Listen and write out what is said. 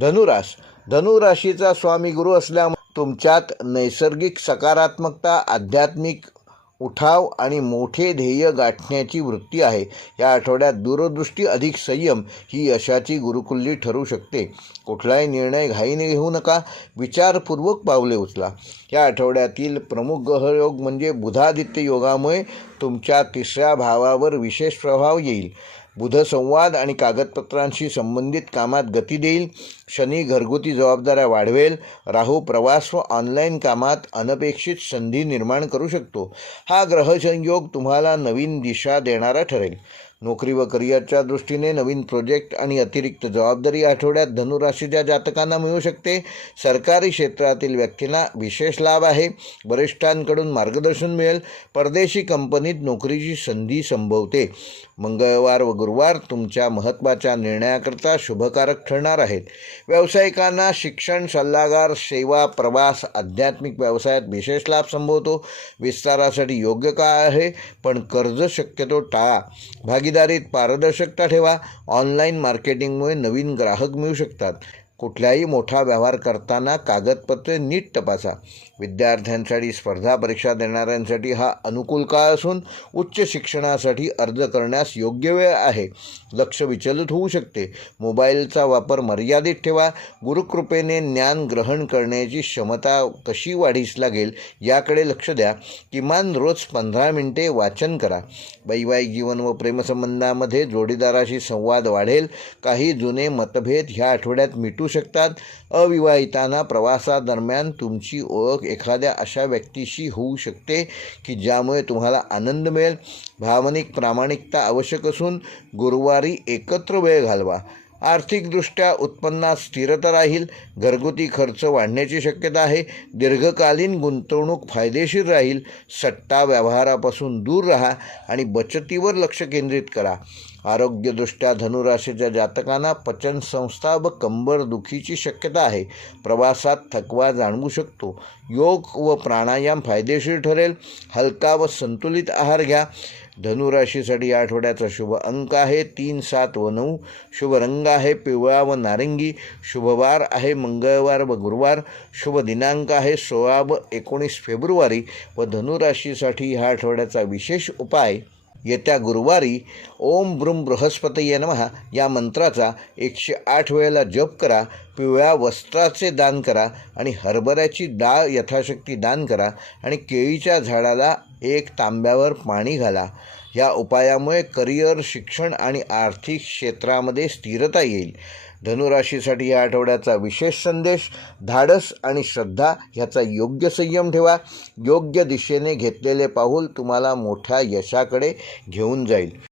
धनुराशीचा स्वामी गुरु असल्यामुळे तुमच्यात नैसर्गिक सकारात्मकता, आध्यात्मिक उठाव आणि मोठे ध्येय गाठण्याची वृत्ती आहे. या आठवड्यात दूरदृष्टी अधिक संयम ही यशाची गुरुकुल्ली ठरू शकते. कुठलाही निर्णय घाईने घेऊ नका, विचारपूर्वक पावले उचला. या आठवड्यातील प्रमुख ग्रहयोग म्हणजे बुधादित्य योगामुळे तुमच्या 3ऱ्या भावावर विशेष प्रभाव येईल. बुध संवाद आणि कागदपत्रांशी संबंधित कामात गती देईल. शनी घरगुती जबाबदाऱ्या वाढवेल. राहू प्रवास व ऑनलाईन कामात अनपेक्षित संधी निर्माण करू शकतो. हा ग्रहसंयोग तुम्हाला नवीन दिशा देणारा ठरेल. नोकरी व करिअरच्या दृष्टीने नवीन प्रोजेक्ट आणि अतिरिक्त जबाबदारी आठवड्यात धनुराशीच्या जातकांना मिळू शकते. सरकारी क्षेत्रातील व्यक्तींना विशेष लाभ आहे. वरिष्ठांकडून मार्गदर्शन मिळेल. परदेशी कंपनीत नोकरीची संधी संभवते. मंगळवार व गुरुवार तुमच्या महत्त्वाच्या निर्णयाकरता शुभकारक ठरणार आहेत. व्यावसायिकांना शिक्षण, सल्लागार, सेवा, प्रवास, आध्यात्मिक व्यवसायात विशेष लाभ संभवतो. विस्तारासाठी योग्य काळ आहे, पण कर्ज शक्यतो टाळा. भागीदारीत पारदर्शकता ठेवा. ऑनलाईन मार्केटिंगमुळे नवीन ग्राहक मिळू शकतात. कुठल्याही मोठा व्यवहार करताना कागदपत्रे नीट तपासा. विद्यार्थ्यांसाठी, स्पर्धा परीक्षा देणाऱ्यांसाठी हा अनुकूल काळ असून उच्च शिक्षणासाठी अर्ज करण्यास योग्य वेळ आहे. लक्ष विचलित होऊ शकते. मोबाईलचा वापर मर्यादित ठेवा. गुरुकृपेने ज्ञान ग्रहण करण्याची क्षमता कशी वाढीस लागेल याकडे लक्ष द्या. किमान रोज 15 मिनिटे वाचन करा. वैवाहिक जीवन व प्रेमसंबंधामध्ये जोडीदाराशी संवाद वाढेल. काही जुने मतभेद ह्या आठवड्यात मिटू शकतात. अविवाहितांना प्रवासादरम्यान तुमची ओळख एखाद्या अशा व्यक्तीशी होऊ शकते की ज्यामुळे तुम्हाला आनंद मिळेल. भावनिक प्रामाणिकता आवश्यक असून गुरुवारी एकत्र वेळ घालवा. आर्थिकदृष्ट्या उत्पन्नात स्थिरता राहील. घरगुती खर्च वाढण्याची शक्यता आहे. दीर्घकालीन गुंतवणूक फायदेशीर राहील. सट्टा व्यवहारापासून दूर राहा आणि बचतीवर लक्ष केंद्रित करा. आरोग्यदृष्ट्या धनुराशीच्या जातकांना पचनसंस्था व कंबर दुखीची शक्यता आहे. प्रवासात थकवा जाणवू शकतो. योग व प्राणायाम फायदेशीर ठरेल. हलका व संतुलित आहार घ्या. धनुराशीसाठी या आठवड्याचा शुभ अंक आहे 3, 7 व 9. शुभ रंग आहे पिवळा व नारंगी. शुभवार आहे मंगळवार व गुरुवार. शुभ दिनांक आहे 16 व 19 फेब्रुवारी. व धनुराशीसाठी ह्या आठवड्याचा विशेष उपाय येत्या गुरुवारी ओम ब्रूम बृहस्पतये नमः या मंत्राचा 108 वेळेला जप करा. पिवळ्या वस्त्राचे दान करा आणि हरभऱ्याची डाळ यथाशक्ती दान करा आणि केळीच्या झाडाला 1 तांब्यावर पाणी घाला. या उपायामुळे करिअर, शिक्षण आणि आर्थिक क्षेत्रामध्ये स्थिरता येईल. धनुराशीसाठी या आठवड्याचा विशेष संदेश: धाडस आणि श्रद्धा ह्याचा योग्य संयम ठेवा. योग्य दिशेने घेतलेले पाऊल तुम्हाला मोठ्या यशाकडे घेऊन जाईल.